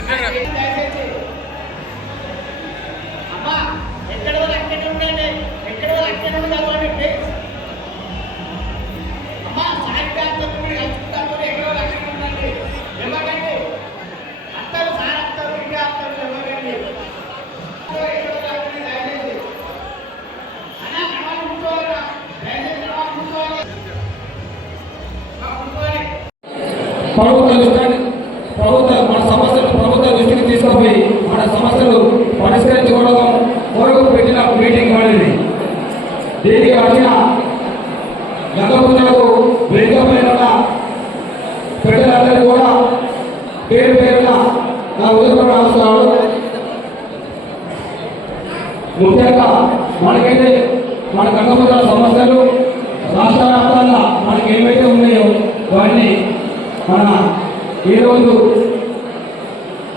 ને గతపుత్రులకు వేగమైన ప్రజలందరూ కూడా పేరు పేరున నా ఉదయం నమస్కారాలు ముఖ్యంగా మనకైతే మన గంగపుత్ర సమస్యలు రాష్ట్ర వ్యాప్తంగా మనకి ఏవైతే ఉన్నాయో వాటిని మన ఈరోజు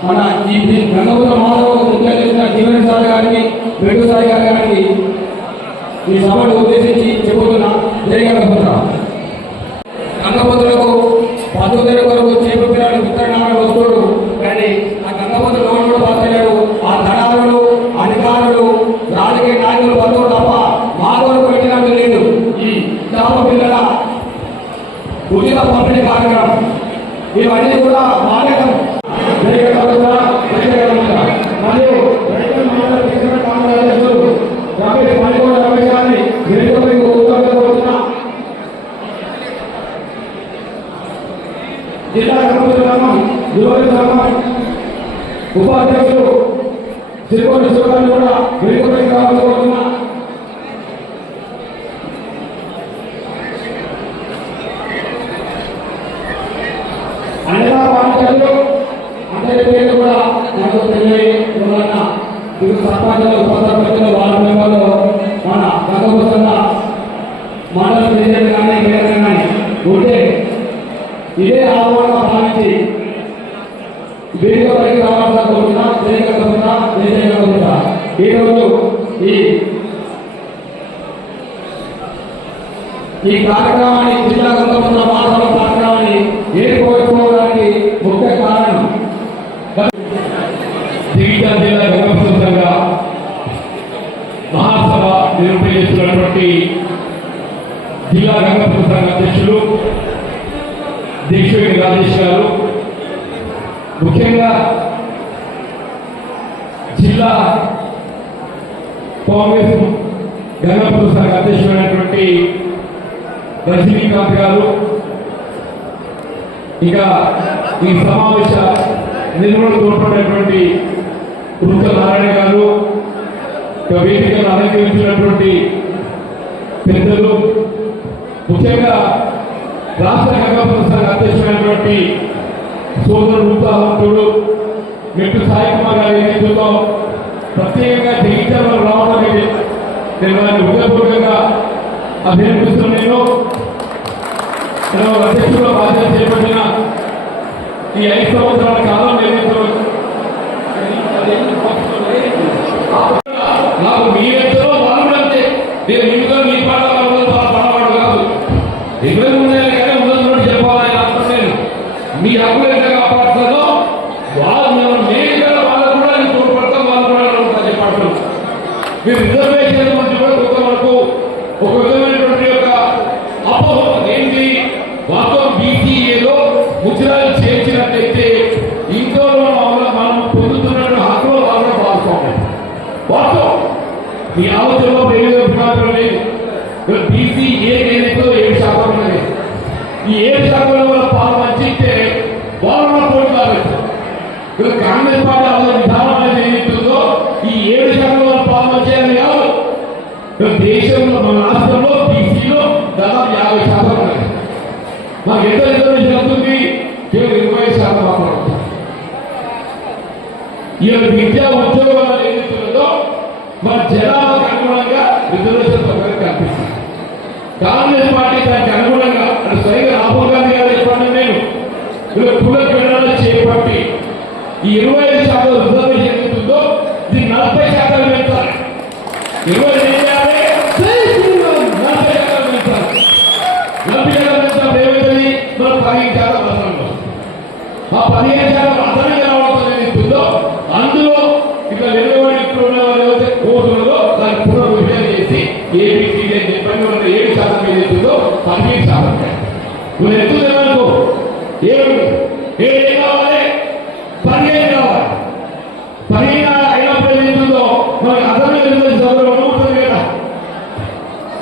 మన ఈ గంగపుత్ర మాధవ ముఖ్య చేసిన జీవన సార్ గారికి వెండు గారి గారికి ఈ సభను ఉద్దేశించి చెబుతున్నా. జయ గంగపుత్ర గంగపుత్రులకు పద్ధతుల కొరకు చేప పిల్లలు విత్తనాలు వస్తువులు కానీ ఆ గంగపుత్ర లోనుడు బతలేడు ఆ దళారులు అధికారులు రాజకీయ నాయకులు బంధువులు తప్ప మా కొరకు పెట్టినట్టు లేదు. ఈ గ్రామ పిల్లల ఉచిత పంపిణీ కార్యక్రమం. ఇవన్నీ కూడా జిల్లా కమిటీ గ్రామం యువత గ్రామం ఉపాధ్యక్షులు శ్రీకోటి శివగారిని కూడా వెలుగుపై కావాల్సి కోరుతున్నా అనిలా పాఠశాలలో అందరి పేర్లు కూడా నాకు తెలియ వలన ఇరు సర్పంచులు ఉప సర్పంచులు వార్డు మెంబర్లు మన గతవస్తున్న మండల వేదికపైకి రావాల్సిన కోరుతున్నా చేయగలుగుతున్నా చేయగలుగుతున్నా ఈరోజు ఈ ఈ కార్యక్రమాన్ని జిల్లా గంగపుత్ర మహాసభ కార్యక్రమాన్ని ఏర్పరచుకోవడానికి ముఖ్య కారణం జగిత్యాల జిల్లా గంగపుత్రంగా మహాసభ నిర్వహిస్తున్నటువంటి జిల్లా గంగపుత్ర సంఘ అధ్యక్షులు దీక్షుడి రాజేష్ గారు ముఖ్యంగా జిల్లా కాంగ్రెస్ గంగపుత్ర సంఘ అధ్యక్షుడైనటువంటి రజనీకాంత్ గారు. ఇంకా ఈ సమావేశ నిర్వహణ తోడ్పడినటువంటి నారాయణ గారు ఇక వేదికను అలంకరించినటువంటి పెద్దలు ముఖ్యంగా రాష్ట్ర గంగాపుర సంఘ అధ్యక్షుడైనటువంటి సోదరుడు వృత్తాహంతుడు మెట్టు సాయి కుమార్ గారి నేతృత్వం ప్రత్యేకంగా జగిత్యాలలో రావడం అనేది నేను వారిని హృదయపూర్వకంగా అభినందిస్తున్నాను. నేను అధ్యక్షుల బాధ్యత చేపట్టిన ఈ ఐదు సంవత్సరాల మీరు రిజర్వేషన్ గురించి కూడా కొంతవరకు ఒక విధమైనటువంటి యొక్క అప అపోహ ఏంటి? వాస్తవం బీసీఏలో ముద్రాలు చేర్చినట్టయితే ఇంకో మనం మనం పొందుతున్న హక్కులు వాళ్ళ భాగస్వామ్యం వాస్తవం. మీ ఆలోచనలో ప్రేమ అభిప్రాయం లేదు. ఏ ఏదైతే ఏడు శాతం ఉన్నది ఈ ఏ ఈ యొక్క విద్యా ఉద్యోగాలు ఏదైతుందో మన జనాభాకు అనుగుణంగా రిజర్వేషన్ సౌకర్యం కల్పిస్తుంది కాంగ్రెస్ పార్టీ దానికి ఏడు ఏడు ఏం కావాలి. పదిహేను కావాలి. పదిహేను అయినప్పుడు ఏం ఏదైతుందో మనకు అర్థం లేదు చదవడం ఉంటుంది కదా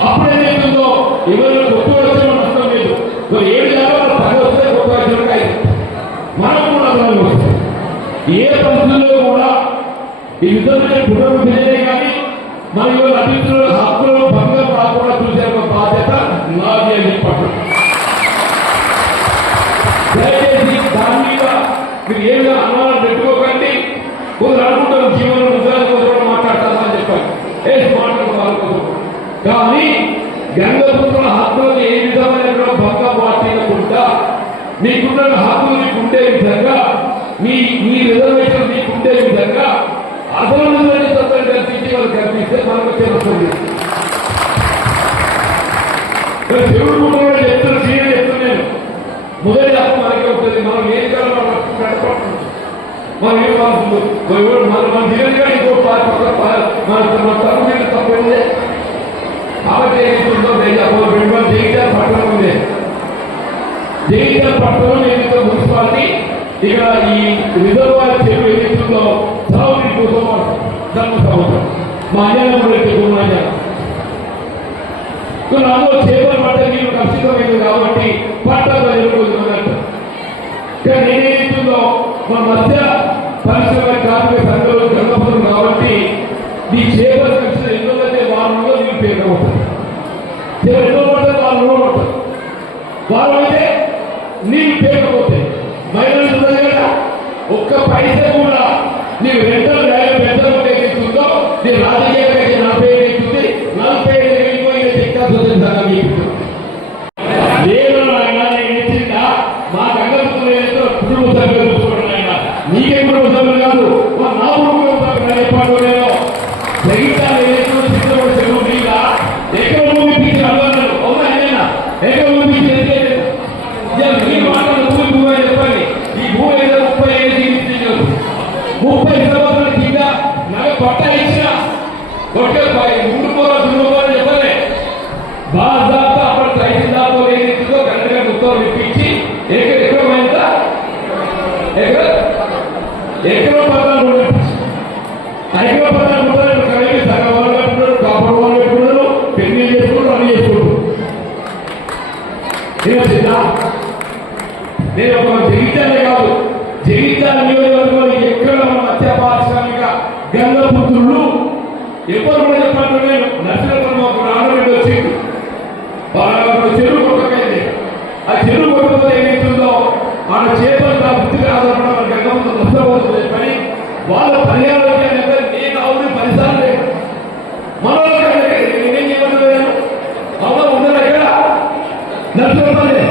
అప్పుడు ఏం ఏదైతుందో ఎవరు గొప్ప వచ్చిన నష్టం లేదు. మరి ఏడు కావాలి పది వస్తే గొప్ప వచ్చిన మనం కూడా అర్థం వస్తాం ఏ పరిస్థితుల్లో కూడా ఈ విధమైన పునర్విభజనే కానీ మరియు అతిథుల హక్కులను భంగం రాకుండా చూసే ఒక బాధ్యత నాది అని పట్టు మీరు ఏ విధంగా అనుమానం పెట్టుకోకండి. కొందరు అనుకుంటారు జీవనం ఉద్యోగాల కోసం మాట్లాడతారని చెప్పారు ఏ మాట్లాడుకోవాలి కానీ గంగపుత్రుల హక్కులకు ఏ విధమైన భంగం వాటిల్లకుండా మీకున్న హక్కులు మీకు ఉండే విధంగా మీ మీ రిజర్వేషన్ మీకు ఉండే విధంగా అసలు రిజర్వేషన్ కల్పించి వాళ్ళు కల్పిస్తే మనకు తెలుస్తుంది దేవుడు కూడా చెప్తున్న సీనియర్ చెప్తున్నాను మొదటి హక్కు మనకే ఉంటుంది మనం ఏం కాలం మనం హక్కు కనపడుతుంది మనం ఏం వాళ్ళు మన మన దిగలుగా ఇంకో పార్టీ మన మన తరపు మీద తప్పైందే. కాబట్టి ఏదైతుందో అప్పుడు రెండు జగిత్యాల పట్టణం ఉంది. జగిత్యాల పట్టణం ఏదైతే మున్సిపాలిటీ ఇక్కడ ఈ రిజర్వాయర్ చెరువు ఏదైతుందో తాగునీటి కోసం ధర్మ సంవత్సరం మా అన్యాయం రెడ్డి గురునాయ అందులో చేపలు పట్ట నీళ్ళు ఖచ్చితమైనది కాబట్టి పట్టాలు ఎదుర్కొంటున్నట్టు ఇక్కడ నేనే మా మధ్య పరిశ్రమ కార్మిక సంఘంలో గర్భపడుతుంది కాబట్టి మీ చేయవలసిన కలుషితం ఎన్నో అయితే వారంలో నీరు పేరుకుంటుంది ఎన్నో పడతారు వాళ్ళు నూనె పడతారు వారు అయితే నీళ్ళు పేరుకుపోతాయి మహిళలు ఉన్నది కదా ఒక్క పైస నర్సరపల్లి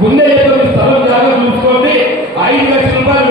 గుండె స్థలం జాగ్రత్త చూసుకోండి ఐదు లక్షల రూపాయలు